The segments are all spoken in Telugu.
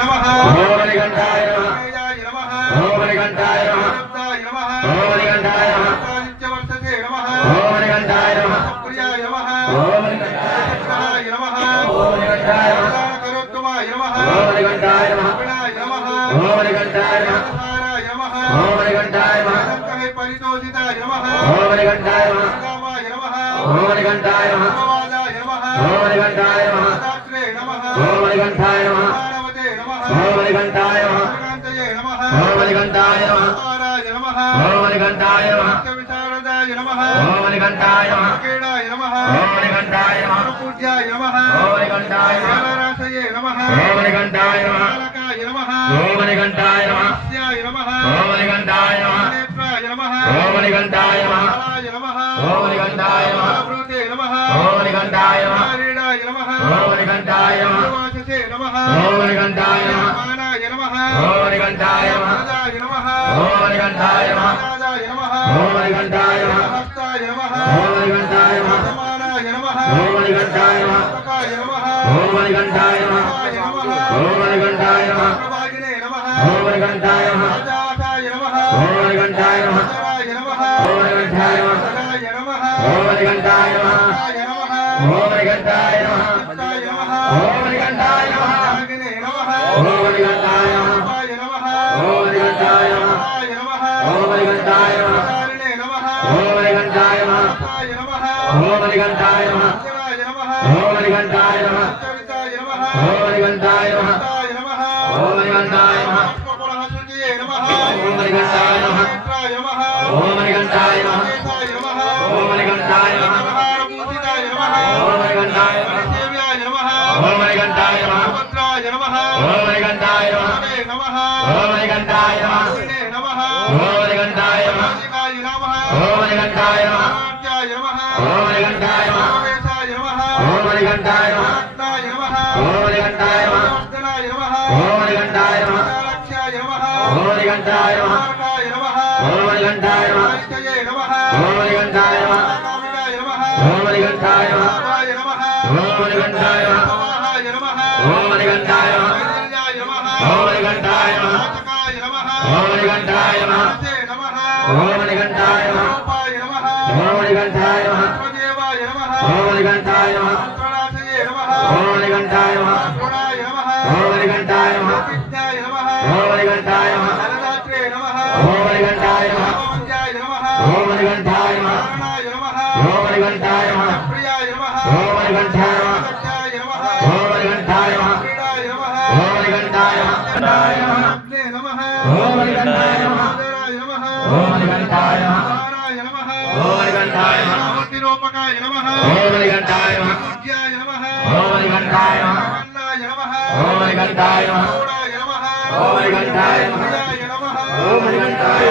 నమః ఓం మణికంఠాయ నమః ఓం మణికంఠాయ నమః ఓం మణికంఠాయ నమః ఆదిత్యవర్షతే నమః ఓం మణికంఠాయ నమః ప్రియాయ నమః ఓం మణికంఠాయ నమః ఓం మణికంఠాయ నమః కరోత్తమాయ నమః ఓం మణికంఠాయ నమః వినాయ నమః ఓం మణికంఠాయ నమః సారాయ నమః ఓం మణికంఠాయ నమః సంకహే పరితోషితాయ నమః ఓం మణికంఠాయ నమః రామాయ నమః ఓం మణికంఠాయ నమః భగవాదాయ నమః ఓం మణికంఠాయ నమః శాస్త్రే నమః ఓం మణికంఠాయ నమః मणिघंटाय नमः ओम मणिघंटाय नमः ओम मणिघंटाय नमः ओम मणिघंटाय नमः ओम मणिघंटाय नमः पूज्याय नमः ओम मणिघंटाय नमः ओम मणिघंटाय नमः ओम मणिघंटाय नमः ओम मणिघंटाय नमः ओम मणिघंटाय नमः ओम मणिघंटाय नमः ओम मणिघंटाय नमः ओम मणिघंटाय नमः ओम मणिघंटाय नमः ओम मणिघंटाय మణికంఠాయ నమః. ఓం మణికంఠాయ నమః. ఓం మణికంఠాయ నమః. ఓం మణికంఠాయ నమః. ఓం మణికంఠాయ నమః. ఓం మణికంఠాయ నమః. కాయ నమః. ఓం ఓం నమః. ఓం నమ ఓం మణికంఠాయ నమ ఓం మణికంఠాయ నమ ఓం మణికంఠాయ నమ ఓం మణికంఠాయ నమ ఓం మణికంఠాయ నమ ఓం మణికంఠాయ నమ ఓం మణికంఠాయ నమ ఓం మణికంఠాయ నమ ఓం మణికంఠాయ నమ ఓం మణికంఠాయ నమ ఓం మణికంఠాయ నమ ఓం మణికంఠాయ నమ నమః రత్నాయ నమః ఓం మూర్తిరూపకాయ నమః. మణికంఠాయ నమః. పూజ్యాయ నమః. మణికంఠాయ నమః. అన్నాయ నమః. మణికంఠాయ నమః. ఓం మణికంఠాయ నమః. ఓం మణికంఠాయ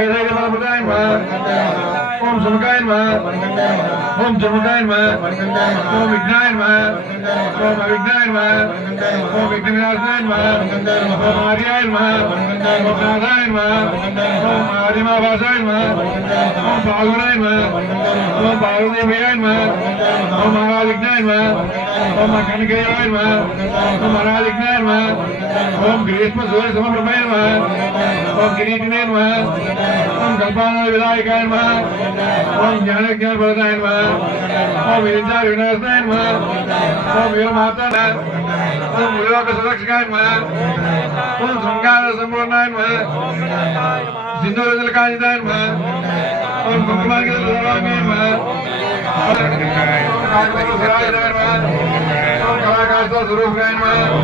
Om te verdijnen, om te verdijnen, om te verdijnen, ஓம் விக்னேர்வர் ஓம் விக்னேராசனேர்வர் ஓம் ஆரியாயர்வர் ஓம் நாராயணவர் ஓம் ஆரிமாவாசாயர்வர் ஓம் பாகுராயர்வர் ஓம் பாகுதேவியாயர்வர் ஓம் மகாவிக்னேர்வர் ஓம் கணக்கிரியாயர்வர் ஓம் மகாவிக்னேர்வர் ஓம் கிரீஷ்ம சூரிய சமபிரமேர்வர் ஓம் கிரீட்டினேர்வர் ஓம் கல்பான விநாயகாயர்வர் ஓம் ஞானஜான பரதாயர்வர் ஓம் விஜார் விநாசனாயர்வர் ओम वीरमातानाय ओम मुद्रापसरक्षकाय नमः ओम शृंगार संपूर्णाय नमः सिंधुर जलकांताय नमः ओम कुमार के नमः ओम ప్రదాయ నమః ఓం విరించార వినాశనాయ నమః ఓం వీరమాత ఓం విలోక సురక్షకాయ నమః ఓం శృంగార సంపూర్ణాయ నమః సింధూర కాంతాయ నమః ఓం కుంకుమాంకిత ప్రదాయ నమః ఓం కళాకాశ స్వరూపాయ నమః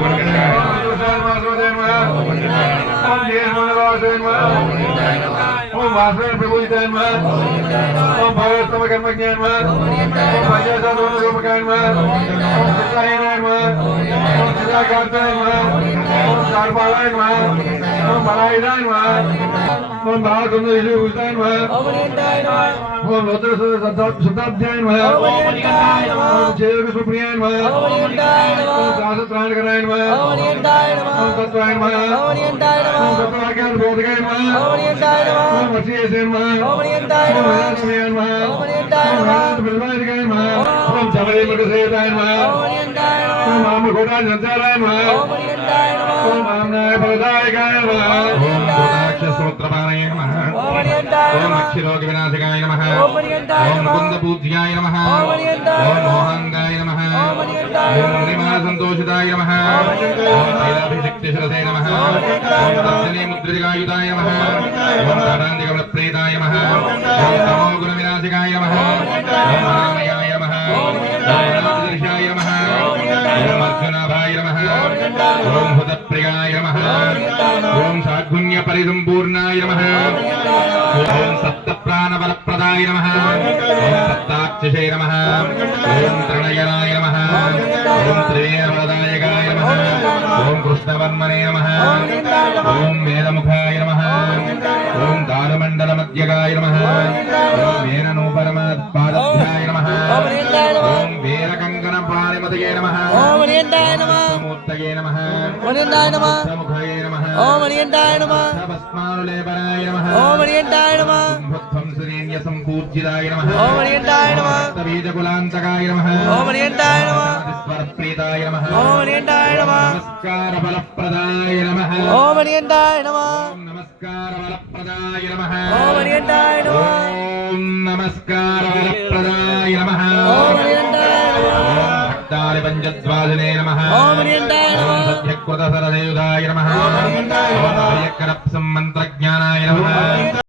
ఓం జయస్మరవాసాయ నమః ఓం వాసవ ప్రభుజితాయ నమః ఓం భగవత్తమ కర్మజ్ఞాయ నమః ఓం పంచాశోధన రూపకాయ నమః ఓం చిత్తాయనాయ నమః ఓం చిదాకాంతాయ నమః ఓం కార్పాలాయ నమః ఓం బలాయుధాయ ഓം ഭാഗത്തുനിന്ന് ഉസ്താൻ ഓം ഭദ്ര ശതാബ്ദ്യായൻ ഓം ചേരു സുപ്രിയാൻ ഓം ദാസത്രാണകരായൻ ഓം തത്വായൻ ഓം തത്വാക്യാൻ ബോധകായൻ ഓം വസീയസേൻ ഓം ഹരാസമയാൻ ഓം ഹരാസ ബിൽവാരികായൻ ഓം ചവയമകസേതായൻ ഓം മാമഘോടാ ജനതാരായൻ ഓം ആംനായ ഫലദായകായൻ ഓം నమః చమరీమకసేతాయ నమః ఓం నమః నమః నమః అక్షిరోగ వినాశకాయ నమః ఓం ముకుంద పూజ్యాయ నమః ఓం మోహాంగాయ నమః ఓం శ్రీమా సంతోషితాయ నమః ఓం శైలాభిషక్తి శిరసే నమః ఓం దర్శనే నమః ఓం తాడాంతిక ప్రేతాయ నమః ఓం తమో గుణ వినాశకాయ నమః పరిసంపూర్ణాయ నమః ఓం సప్తప్రాణబలప్రదాయ నమః ఓం సప్తాక్షసే నమః ఓం త్రినయనాయ నమః ఓం త్రివేణవరదాయకాయ నమః ఓం కృష్ణవర్మణే నమః ఓం వేదముఖాయ నమః ఓం దారుమండలమధ్యగాయ నమః ఓం వేణనూపరమపాదధ్యాయ నమః ఓం వీరకంకణ పాణిమతయే నమః మూర్తయే నమః. ముఖాయ నమః. భస్మానులేపనాయ నమః. కుంభధ్వంసనేన్య సంపూజ్యితాయ నమః. బీజకులాంతకాయ నమః. స్వరప్రీతాయ నమః. నమస్కార ఫలప్రదాయ నమః. ఓం నమస్కార ఫలప్రదాయ నమః. ఓం నమస్కార ఫలప్రదాయ భక్తాలి పంచద్వాదనే నమః సత్యకృత సరదేయుధాయ నమః మంత్రజ్ఞానాయ నమః